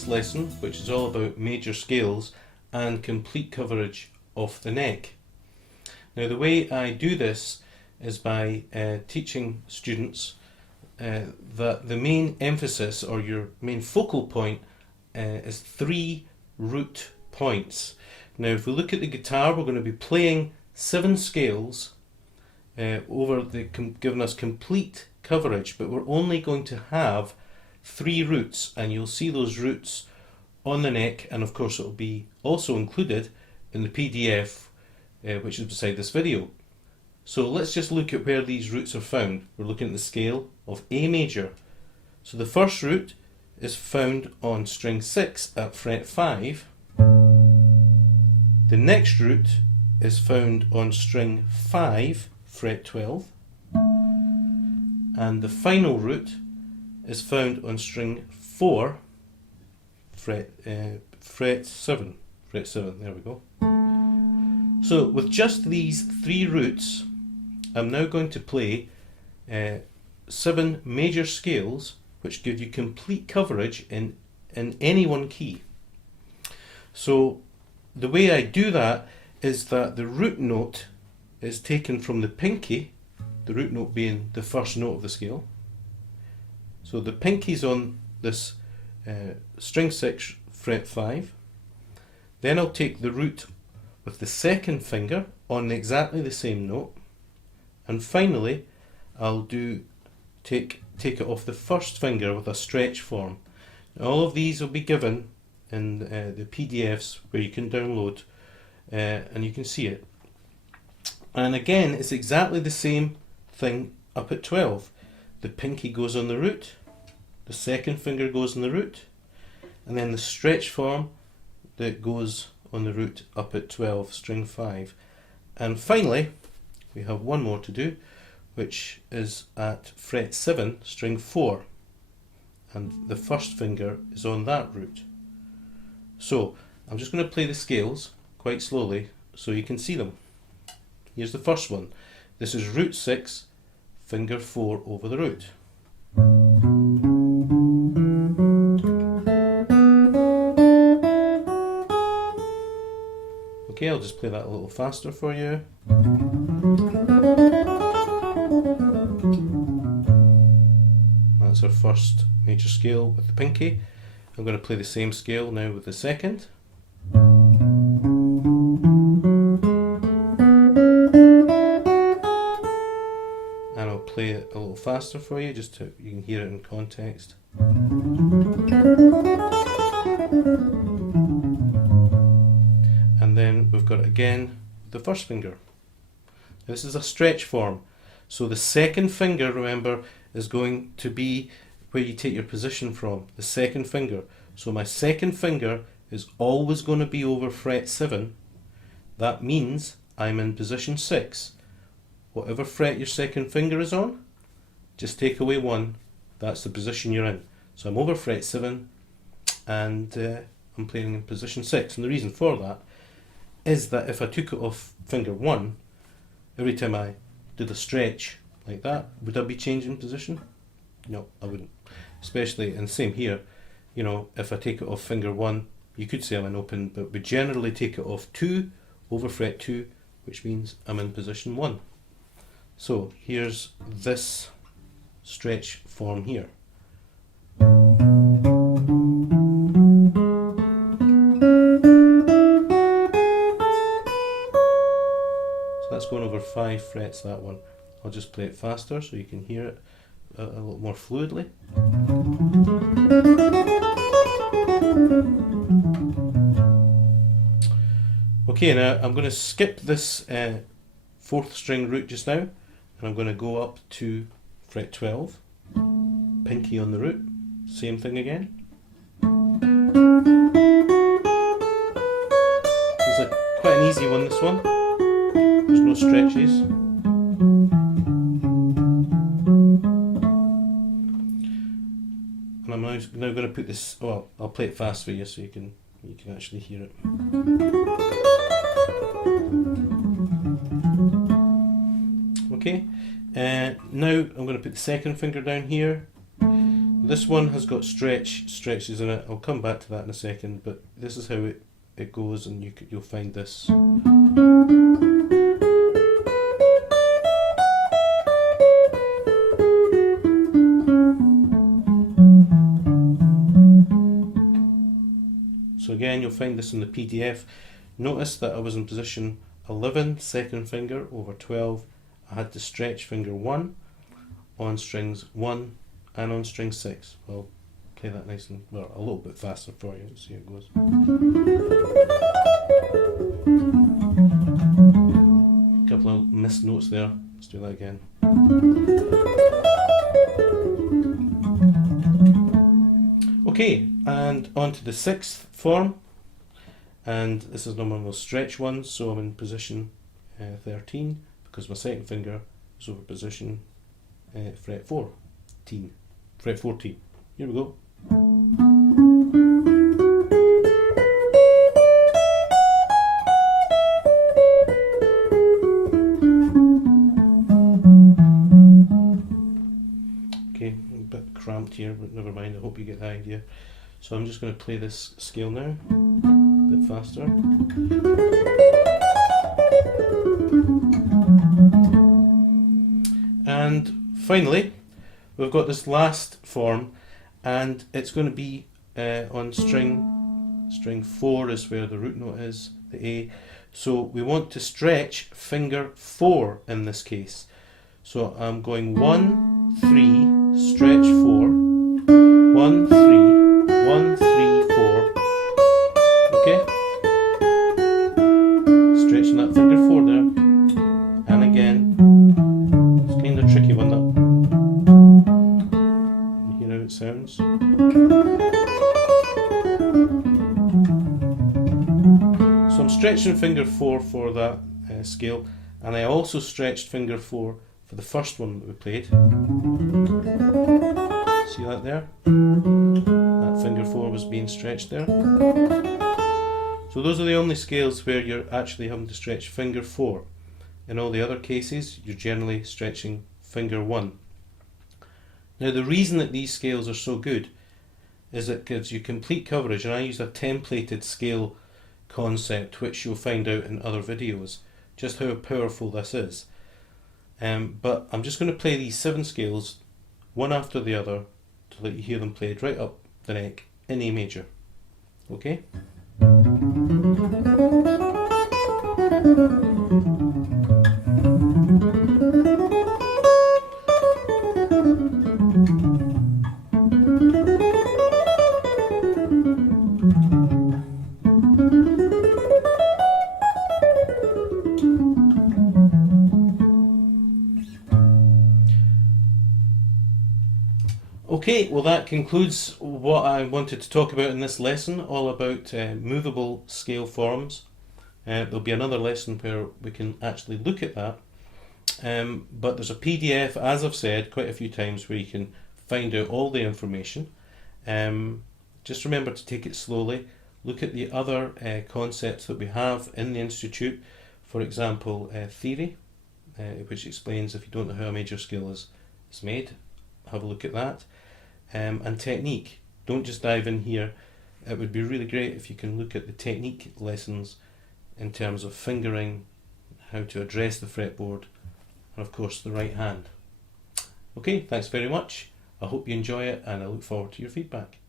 this lesson, which is all about major scales and complete coverage of the neck. Now the way I do this is by teaching students that the main emphasis or your main focal point is 3 root points. Now if we look at the guitar, we're going to be playing 7 scales giving us complete coverage, but we're only going to have 3 roots, and you'll see those roots on the neck, and of course it will be also included in the PDF which is beside this video. So let's just look at where these roots are found. We're looking at the scale of A major. So the first root is found on string 6 at fret 5. The next root is found on string 5, fret 12. And the final root is found on string 4, fret 7. Fret 7, there we go. So with just these 3 roots, I'm now going to play 7 major scales which give you complete coverage in any one key. So the way I do that is that the root note is taken from the pinky, the root note being the first note of the scale. So the pinky's on this string 6, fret 5. Then I'll take the root with the second finger on exactly the same note, and finally I'll take it off the first finger with a stretch form. Now, all of these will be given in the PDFs where you can download and you can see it. And again, it's exactly the same thing up at 12. The pinky goes on the root, the second finger goes on the root, and then the stretch form that goes on the root up at 12, string 5. And finally, we have one more to do, which is at fret 7, string 4. And the first finger is on that root. So, I'm just going to play the scales quite slowly so you can see them. Here's the first one. This is root 6, finger 4 over the root. Okay, I'll just play that a little faster for you. That's our first major scale with the pinky. I'm going to play the same scale now with the second. And I'll play it a little faster for you, just so you can hear it in context. And then we've got it again with the first finger. This is a stretch form. So the second finger, remember, is going to be where you take your position from, the second finger. So my second finger is always going to be over fret 7. That means I'm in position 6. Whatever fret your second finger is on, just take away 1. That's the position you're in. So I'm over fret 7 and I'm playing in position 6. And the reason for that is that if I took it off finger 1, every time I did a stretch like that, would I be changing position? No, I wouldn't. Especially, and same here, you know, if I take it off finger 1, you could say I'm in open, but we generally take it off 2 over fret 2, which means I'm in position 1. So here's this stretch form here. That's going over 5 frets, that one. I'll just play it faster so you can hear it a little more fluidly. Okay, now I'm going to skip this 4th string root just now, and I'm going to go up to fret 12, pinky on the root, same thing again. This is quite an easy one, this one. There's no stretches. And I'm now going to put this, well, I'll play it fast for you so you can actually hear it. Okay, now I'm going to put the second finger down here. this one has got stretches in it. I'll come back to that in a second, but this is how it goes, and you'll find this. So again, you'll find this in the PDF. Notice that I was in position 11, second finger, over 12. I had to stretch finger 1 on strings 1 and on string 6. I'll play that nice and, well, a little bit faster for you. See how it goes. A couple of missed notes there. Let's do that again. Okay, and on to the 6th form, and this is normally one of those stretch ones, so I'm in position 13 because my second finger is over position fret 14. Fret 14. Here we go. Okay, a bit cramped here, but never mind, I hope you get the idea. So I'm just going to play this scale now, a bit faster. And finally, we've got this last form, and it's going to be on string 4 is where the root note is, the A. So we want to stretch finger 4 in this case. So I'm going 1, 3, stretch 4, 1, 3, 1, 3, 4. Okay? Stretching that finger 4 there. And again, it's kind of a tricky one, that. You hear how it sounds? So I'm stretching finger 4 for that scale, and I also stretched finger 4 for the first one that we played. See that there? That finger 4 was being stretched there. So those are the only scales where you're actually having to stretch finger 4. In all the other cases, you're generally stretching finger 1. Now the reason that these scales are so good is it gives you complete coverage, and I use a templated scale concept which you'll find out in other videos, just how powerful this is. But I'm just going to play these 7 scales one after the other to let you hear them played right up the neck in A major. Okay? Okay, well that concludes what I wanted to talk about in this lesson, all about movable scale forms. There'll be another lesson where we can actually look at that. But there's a PDF, as I've said quite a few times, where you can find out all the information. Just remember to take it slowly. Look at the other concepts that we have in the Institute. For example, theory, which explains if you don't know how a major scale is made, have a look at that. And technique. Don't just dive in here. It would be really great if you can look at the technique lessons in terms of fingering, how to address the fretboard, and of course the right hand. Okay, thanks very much. I hope you enjoy it, and I look forward to your feedback.